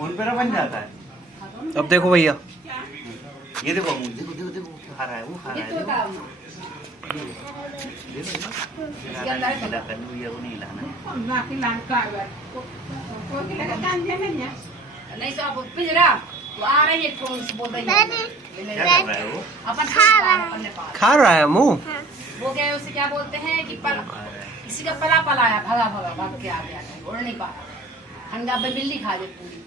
उन पर बन जाता है। अब देखो भैया, ये देखो देखो देखो देखो खा रहा है, वो खा रहा है। नहीं लाना नहीं तो अब पिंजरा वो आ रही है कौन सी बोल रही है क्या कर रहा है वो? अपन खा रहा है मुंह। वो क्या उसे क्या बोलते हैं कि किसी का पला पलाया भगा भगा भाग के आ गया, उड़ नहीं पा रहा, ठंडा पे बिल्ली खा दे पूरी।